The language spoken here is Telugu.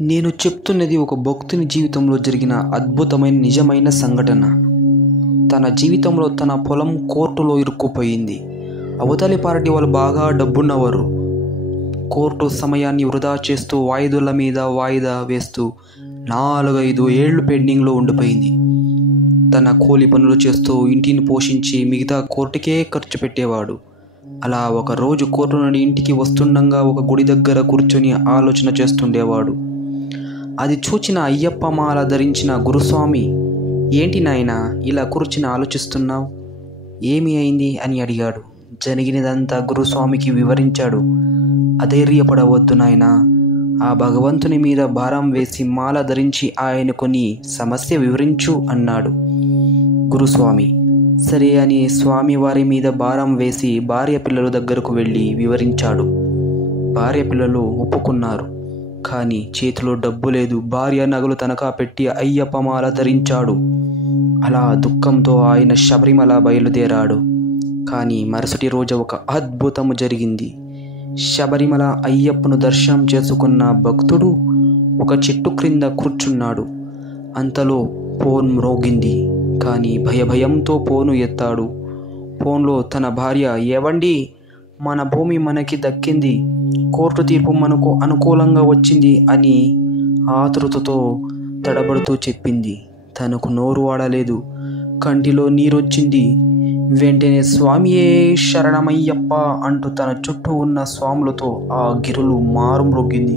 నేను చెప్తున్నది ఒక భక్తుని జీవితంలో జరిగిన అద్భుతమైన నిజమైన సంఘటన. తన జీవితంలో తన పొలం కోర్టులో ఇరుక్కుపోయింది. అవతలి పార్టీ వాళ్ళు బాగా డబ్బున్నవారు. కోర్టు సమయాన్ని వృధా చేస్తూ వాయిదాల మీద వాయిదా వేస్తూ 4-5 ఏళ్ళు పెండింగ్లో ఉండిపోయింది. తన కూలి పనులు చేస్తూ ఇంటిని పోషించి మిగతా కోర్టుకే ఖర్చు పెట్టేవాడు. అలా ఒకరోజు కోర్టు నుండి ఇంటికి వస్తుండగా ఒక గుడి దగ్గర కూర్చొని ఆలోచన చేస్తుండేవాడు. అది చూచిన అయ్యప్ప మాల ధరించిన గురుస్వామి, ఏంటి నాయనా ఇలా కూర్చుని ఆలోచిస్తున్నావు, ఏమి అయింది అని అడిగాడు. జరిగినదంతా గురుస్వామికి వివరించాడు. అధైర్యపడవద్దు నాయనా, ఆ భగవంతుని మీద భారం వేసి మాల ధరించి ఆయనకు నీ సమస్య వివరించు అన్నాడు గురుస్వామి. సరే అని స్వామివారి మీద భారం వేసి భార్య పిల్లల దగ్గరకు వెళ్ళి వివరించాడు. భార్య పిల్లలు ఒప్పుకున్నారు. కానీ చేతిలో డబ్బు లేదు. భార్య నగలు తనఖా పెట్టి అయ్యప్ప మాల ధరించాడు. అలా దుఃఖంతో ఆయన శబరిమల బయలుదేరాడు. కానీ మరుసటి రోజు ఒక అద్భుతము జరిగింది. శబరిమల అయ్యప్పను దర్శనం చేసుకున్న భక్తుడు ఒక చెట్టు క్రింద కూర్చున్నాడు. అంతలో ఫోన్ మ్రోగింది. కానీ భయంతో ఫోను ఎత్తాడు. ఫోన్లో తన భార్య, ఏవండి, మన భూమి మనకి దక్కింది, కోర్టు తీర్పు మనకు అనుకూలంగా వచ్చింది అని ఆతృతతో తడబడుతూ చెప్పింది. తనకు నోరు ఆడలేదు, కంటిలో నీరొచ్చింది. వెంటనే స్వామియే శరణమయ్యప్ప అంటూ తన చుట్టూ ఉన్న స్వాములతో ఆ గిరులు మారుమ్రోగింది.